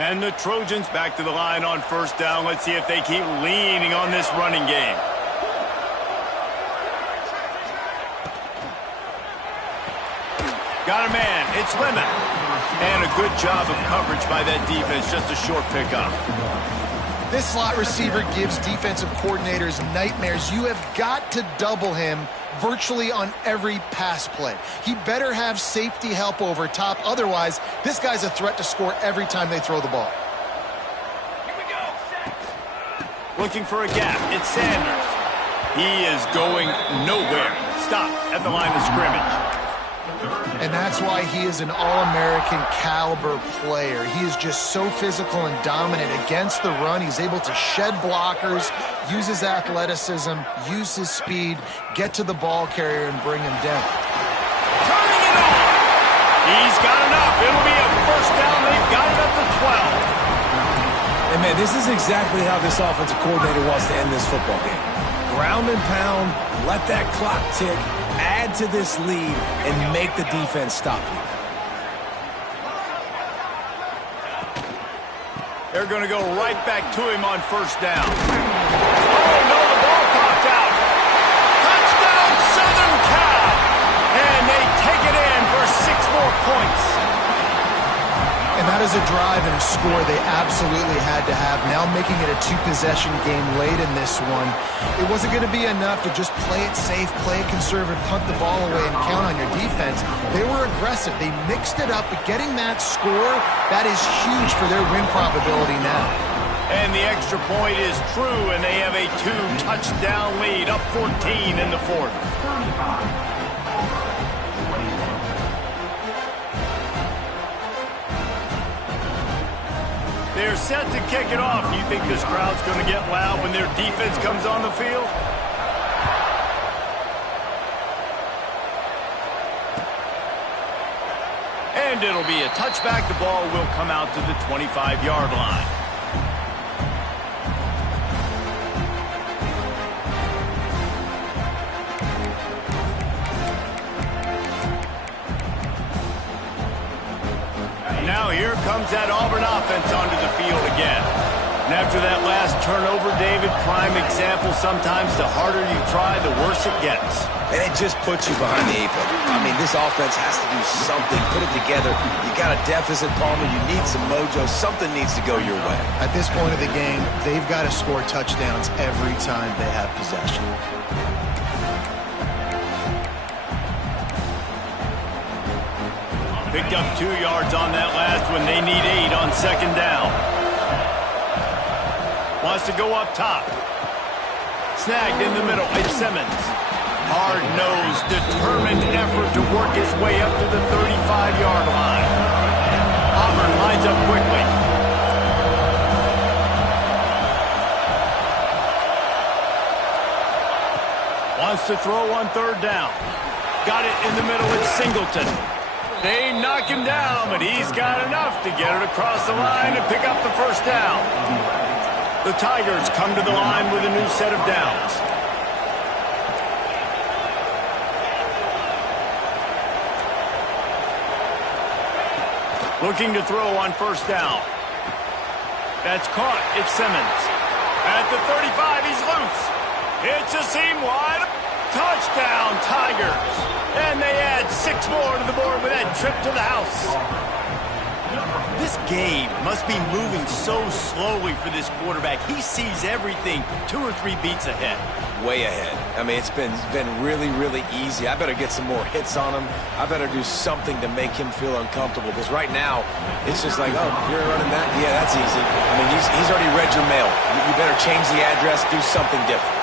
And the Trojans back to the line on first down. Let's see if they keep leaning on this running game. Got a man, it's Lemon. And a good job of coverage by that defense, just a short pickup. This slot receiver gives defensive coordinators nightmares. You have got to double him virtually on every pass play. He better have safety help over top. Otherwise, this guy's a threat to score every time they throw the ball. Here we go. Looking for a gap, it's Sanders. He is going nowhere. Stop at the line of scrimmage. And that's why he is an all-American caliber player. He is just so physical and dominant against the run. He's able to shed blockers, use his athleticism, use his speed, get to the ball carrier and bring him down. Turning it on. He's got enough. It'll be a first down. They've got it up to 12. And man, this is exactly how this offensive coordinator wants to end this football game. Ground and pound, let that clock tick, add to this lead, and make the defense stop you. They're going to go right back to him on first down. Oh, no, the ball popped out. Touchdown, Southern Cal. And they take it in for 6 more points. And that is a drive and a score they absolutely had to have. Now making it a 2-possession game late in this one. It wasn't going to be enough to just play it safe, play it conservative, punt the ball away, and count on your defense. They were aggressive. They mixed it up, but getting that score, that is huge for their win probability now. And the extra point is true, and they have a 2-touchdown lead, up 14 in the fourth. They're set to kick it off. Do you think this crowd's going to get loud when their defense comes on the field? And it'll be a touchback. The ball will come out to the 25-yard line. Now here comes that Auburn offense onto the field again. And after that last turnover, David, prime example, sometimes the harder you try, the worse it gets. And it just puts you behind the 8 ball. I mean, this this offense has to do something, put it together. You got a deficit, Palmer. You need some mojo. Something needs to go your way. At this point of the game, they've got to score touchdowns every time they have possession. Picked up 2 yards on that last one. They need 8 on second down. Wants to go up top. Snagged in the middle. It's Simmons. Hard-nosed, determined effort to work his way up to the 35-yard line. Auburn lines up quickly. Wants to throw on third down. Got it in the middle. It's Singleton. They knock him down, but he's got enough to get it across the line and pick up the first down. The Tigers come to the line with a new set of downs. Looking to throw on first down. That's caught. It's Simmons. At the 35, he's loose. It's a seam wide. Touchdown, Tigers. And they add 6 more to the board with that trip to the house. This game must be moving so slowly for this quarterback. He sees everything 2 or 3 beats ahead. Way ahead. I mean, it's been really, really easy. I better get some more hits on him. I better do something to make him feel uncomfortable. Because right now, it's just like, oh, you're running that? Yeah, that's easy. I mean, he's already read your mail. You better change the address, do something different.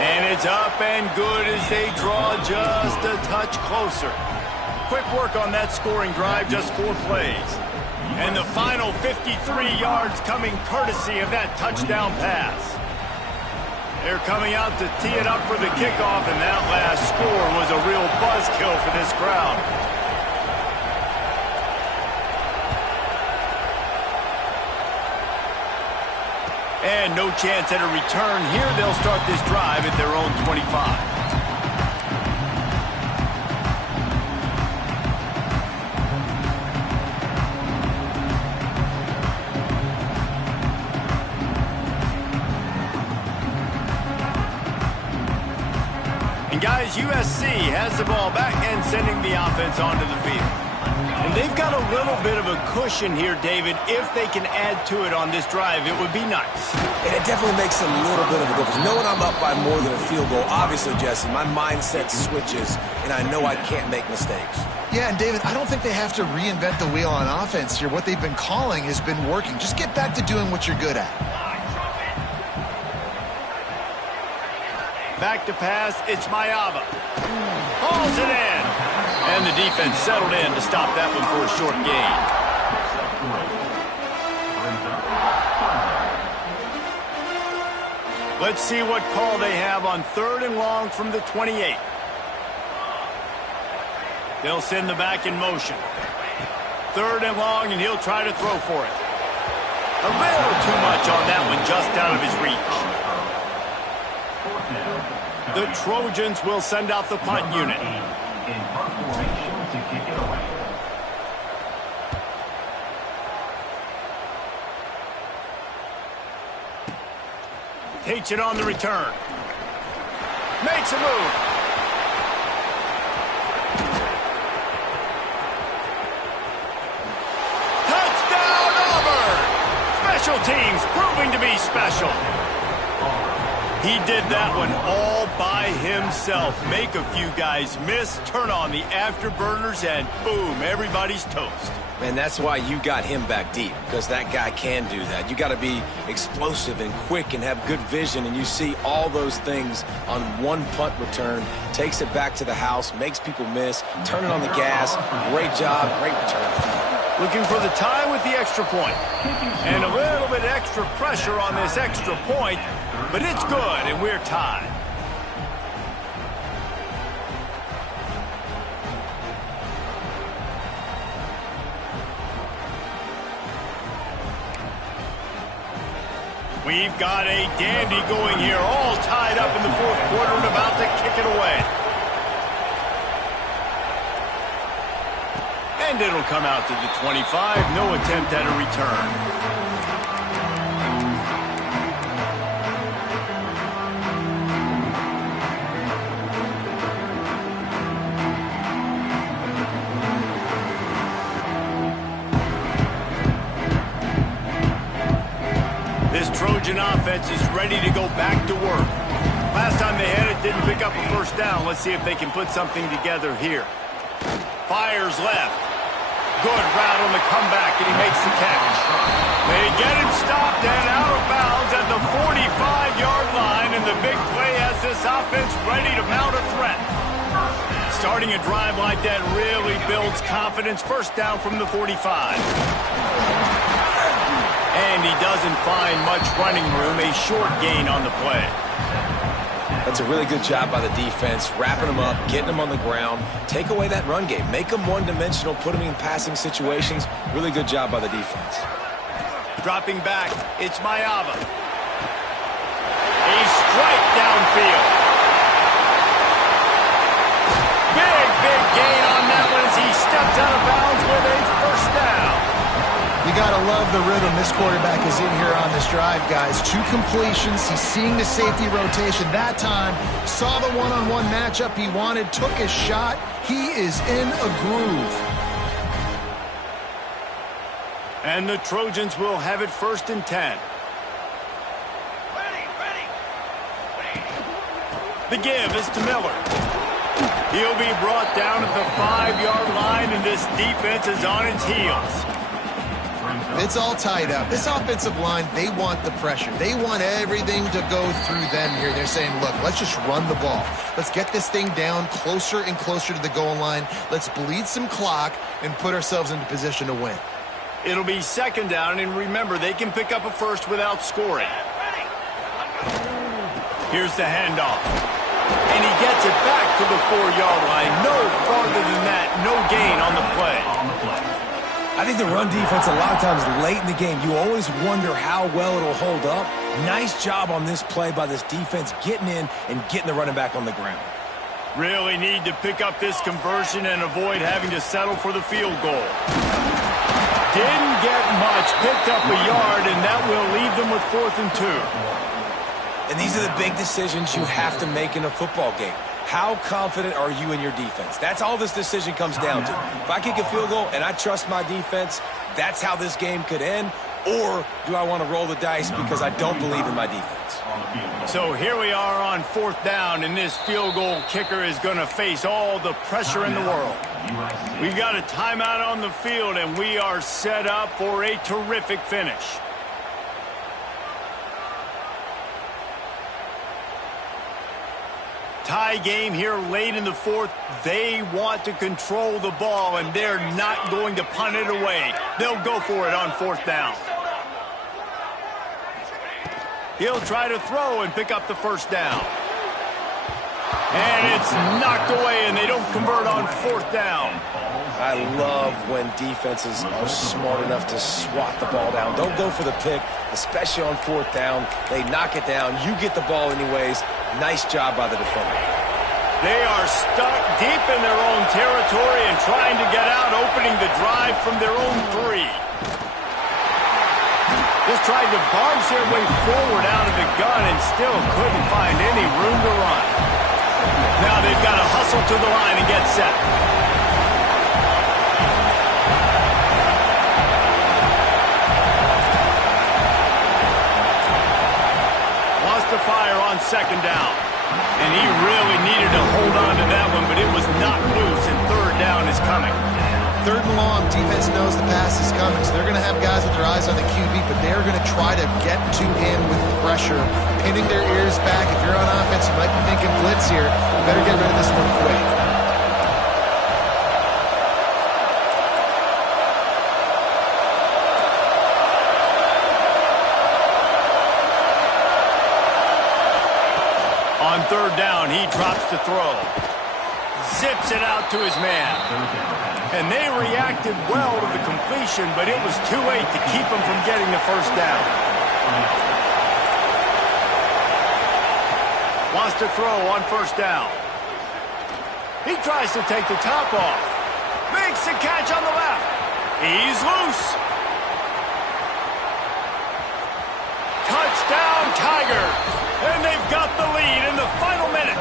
And it's up and good as they draw just a touch closer. Quick work on that scoring drive, just 4 plays. And the final 53 yards coming courtesy of that touchdown pass. They're coming out to tee it up for the kickoff, and that last score was a real buzzkill for this crowd. And no chance at a return here. They'll start this drive at their own 25. And guys, USC has the ball back and sending the offense onto the field. And they've got a little bit of a cushion here, David. If they can add to it on this drive, it would be nice. And it definitely makes a little bit of a difference. Knowing I'm up by more than a field goal, obviously, Jesse, my mindset switches, and I know I can't make mistakes. Yeah, and David, I don't think they have to reinvent the wheel on offense here. What they've been calling has been working. Just get back to doing what you're good at. Back to pass, it's Mayava. Hauls it in. And the defense settled in to stop that one for a short gain. Let's see what call they have on 3rd and long from the 28. They'll send the back in motion. 3rd and long, and he'll try to throw for it. A little too much on that one, just out of his reach. The Trojans will send out the punt unit. Takes it on the return. Makes a move. Touchdown, Auburn! Special teams proving to be special. He did that one all by himself. Make a few guys miss, turn on the afterburners, and boom, everybody's toast. And that's why you got him back deep, because that guy can do that. You got to be explosive and quick and have good vision, and you see all those things on one punt return. Takes it back to the house, makes people miss, turning on the gas. Great job, great return. Looking for the tie with the extra point. And a little bit extra pressure on this extra point, but it's good, and we're tied. We've got a dandy going here, all tied up in the 4th quarter and about to kick it away. And it'll come out to the 25. No attempt at a return. Trojan offense is ready to go back to work. Last time they had it, didn't pick up a first down. Let's see if they can put something together here. Fires left. Good route on the comeback, and he makes the catch. They get him stopped and out of bounds at the 45-yard line, and the big play has this offense ready to mount a threat. Starting a drive like that really builds confidence. First down from the 45. And he doesn't find much running room. A short gain on the play. That's a really good job by the defense, wrapping them up, getting them on the ground. Take away that run game. Make them one-dimensional, put them in passing situations. Really good job by the defense. Dropping back, it's Mayava. A strike downfield. Big gain on that one as he steps out of bounds with a first down. You got to love the rhythm this quarterback is in here on this drive, guys. 2 completions. He's seeing the safety rotation that time. Saw the one-on-one matchup he wanted. Took his shot. He is in a groove. And the Trojans will have it 1st and 10. The give is to Miller. He'll be brought down at the 5-yard line, and this defense is on its heels. It's all tied up. This offensive line, they want the pressure. They want everything to go through them here. They're saying, look, let's just run the ball. Let's get this thing down closer and closer to the goal line. Let's bleed some clock and put ourselves into position to win. It'll be 2nd down, and remember, they can pick up a first without scoring. Here's the handoff. And he gets it back to the 4-yard line. No farther than that. No gain on the play. I think the run defense, a lot of times late in the game, you always wonder how well it'll hold up. Nice job on this play by this defense, getting in and getting the running back on the ground. Really need to pick up this conversion and avoid having to settle for the field goal. Didn't get much, picked up a yard, and that will leave them with 4th and 2. And these are the big decisions you have to make in a football game. How confident are you in your defense? That's all this decision comes down to. If I kick a field goal and I trust my defense, that's how this game could end. Or do I want to roll the dice because I don't believe in my defense? So here we are on 4th down, and this field goal kicker is going to face all the pressure in the world. We've got a timeout on the field, and we are set up for a terrific finish. Tie game here late in the 4th. They want to control the ball, and they're not going to punt it away. They'll go for it on 4th down. He'll try to throw and pick up the first down. And it's knocked away, and they don't convert on 4th down. I love when defenses are smart enough to swat the ball down. Don't go for the pick, especially on 4th down. They knock it down. You get the ball anyways. Nice job by the defender. They are stuck deep in their own territory and trying to get out, opening the drive from their own 3. Just tried to barge their way forward out of the gun and still couldn't find any room to run. Now they've got to hustle to the line and get set. Wants to fire on 2nd down. And he really needed to hold on to that one, but it was not loose, and 3rd down is coming. 3rd and long, defense knows the pass is coming, so they're going to have guys with their eyes on the QB, but they're going to try to get to him with pressure, pinning their ears back. If you're on offense, you might be thinking blitz here. You better get rid of this one quick. On 3rd down, he drops to throw. Zips it out to his man. And they reacted well to the completion, but it was too late to keep him from getting the first down. Wants to throw on 1st down. He tries to take the top off. Makes the catch on the left. He's loose. Touchdown, Tigers. And they've got the lead in the final minute.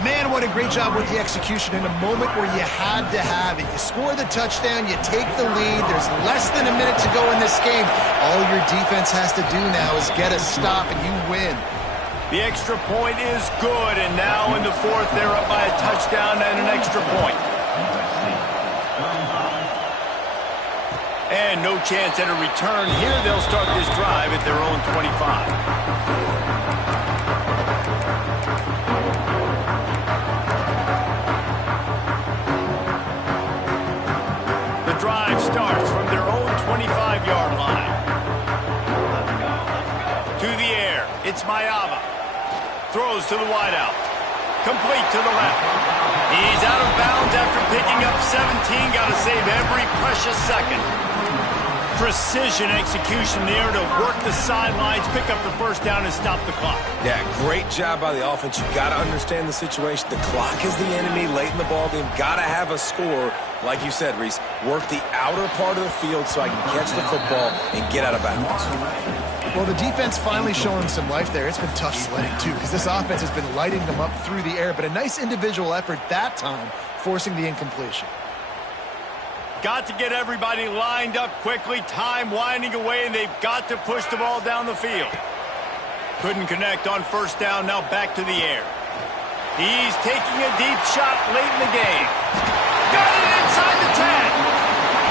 Man, what a great job with the execution in a moment where you had to have it. You score the touchdown, you take the lead. There's less than a minute to go in this game. All your defense has to do now is get a stop, and you win. The extra point is good, and now in the fourth, they're up by a touchdown and an extra point. And no chance at a return here. They'll start this drive at their own 25. Drive starts from their own 25-yard line. To the air, it's Mayava. Throws to the wideout. Complete to the left. He's out of bounds after picking up 17. Got to save every precious second. Precision execution there to work the sidelines, pick up the first down, and stop the clock. Yeah, great job by the offense. You got to understand the situation. The clock is the enemy late in the ballgame. Got to have a score. Like you said, Reese, work the outer part of the field so I can catch the football and get out of bounds. Well, the defense finally showing some life there. It's been tough sledding, too, because this offense has been lighting them up through the air, but a nice individual effort that time, forcing the incompletion. Got to get everybody lined up quickly. Time winding away, and they've got to push the ball down the field. Couldn't connect on first down. Now back to the air. He's taking a deep shot late in the game. Got it inside the 10.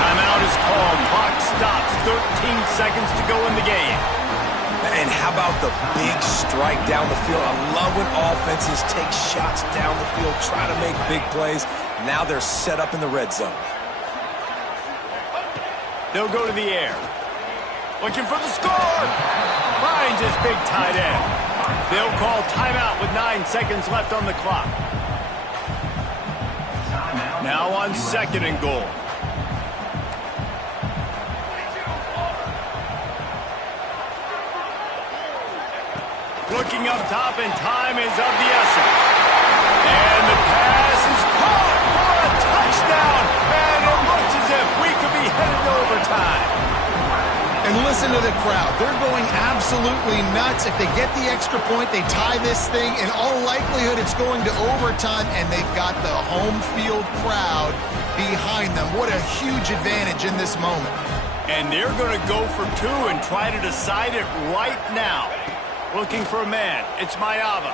Timeout is called. Clock stops. 13 seconds to go in the game. And how about the big strike down the field? I love when offenses take shots down the field, try to make big plays. Now they're set up in the red zone. They'll go to the air. Looking for the score. Finds his big tight end. They'll call timeout with 9 seconds left on the clock. Now on second and goal. Looking up top, and time is of the essence. And the pass is caught for a touchdown. And it looks as if we could be headed to overtime. And listen to the crowd. They're going absolutely nuts. If they get the extra point, they tie this thing. In all likelihood, it's going to overtime, and they've got the home field crowd behind them. What a huge advantage in this moment. And they're going to go for two and try to decide it right now. Looking for a man. It's Mayava.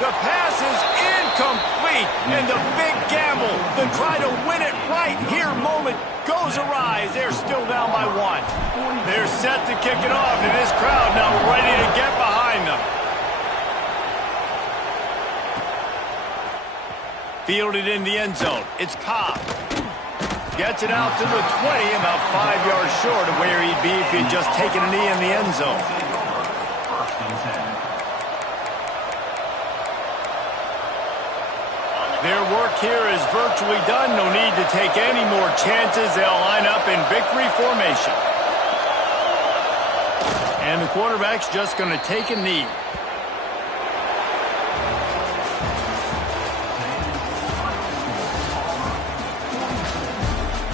The pass is incomplete, and the big gamble, the try to win it right here moment goes awry as they're still down by 1. They're set to kick it off, and this crowd now ready to get behind them. Fielded in the end zone. It's Cobb. Gets it out to the 20, about 5 yards short of where he'd be if he'd just taken a knee in the end zone. Their work here is virtually done. No need to take any more chances. They'll line up in victory formation. And the quarterback's just going to take a knee.